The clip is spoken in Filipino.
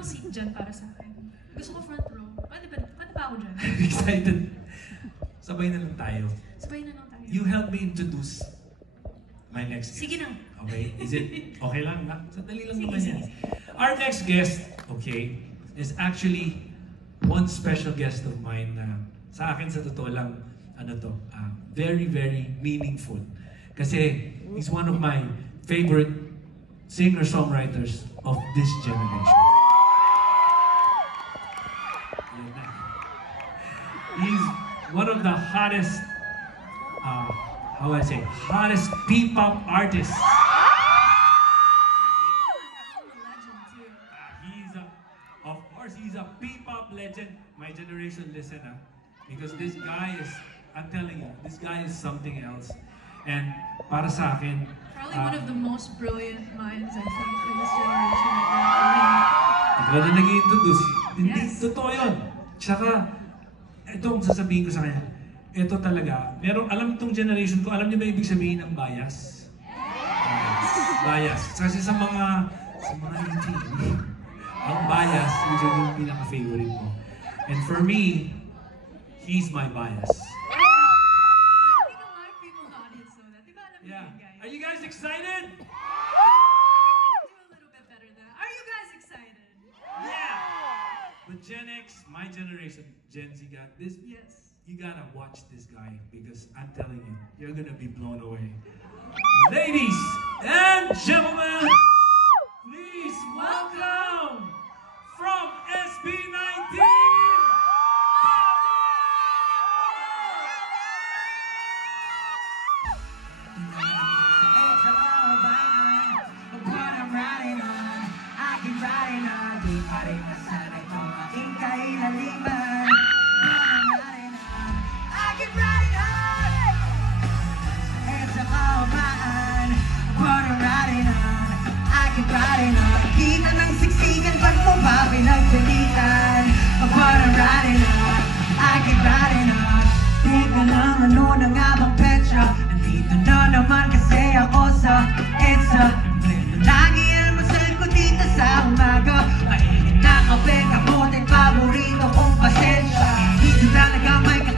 bang seat dyan para sa akin? Gusto ko front row. Pwede ba ako dyan? Excited. Sabay na lang tayo. Sabay na lang tayo. You help me introduce my next guest. Sige na. Okay? Is it okay lang? Sandali lang Sige, naman yan. sige. Our next guest, okay, is actually one special guest of mine na sa akin sa totoo lang, very, very meaningful. Kasi he's one of my favorite singer-songwriters of this generation. He's one of the hottest, hottest P-pop artists. He's a P-pop legend. My generation, listen up. Because this guy is, I'm telling you, this guy is something else. And para sa akin, probably one of the most brilliant minds, I think, in this generation right now. Ikaw na nag-i-introduce. Hindi, Yes. totoo yun. Tsaka, itong sasabihin ko sa kanya, ito talaga, alam itong generation ko, alam niyo ba ibig sabihin ng bias? Bias. Kasi sa mga hindi, ang bias, yun yung pinaka-favorite ko. And for me, he's my bias. I think a lot of people in the audience know that. Diba alam niyo Yeah. yun, guys? Are you guys excited? Do a little bit better than that. Are you guys excited? Yeah! But Gen X, my generation, Gen Z got this. Yes. You gotta watch this guy because I'm telling you, you're gonna be blown away. Ladies and gentlemen, please welcome from SB19. Kita ng siksikan pag bumabay ng pilitan. But I'm riding on, I keep riding on. Teka lang, ano na nga bang petsa? Andito na naman kasi ako sa EDSA.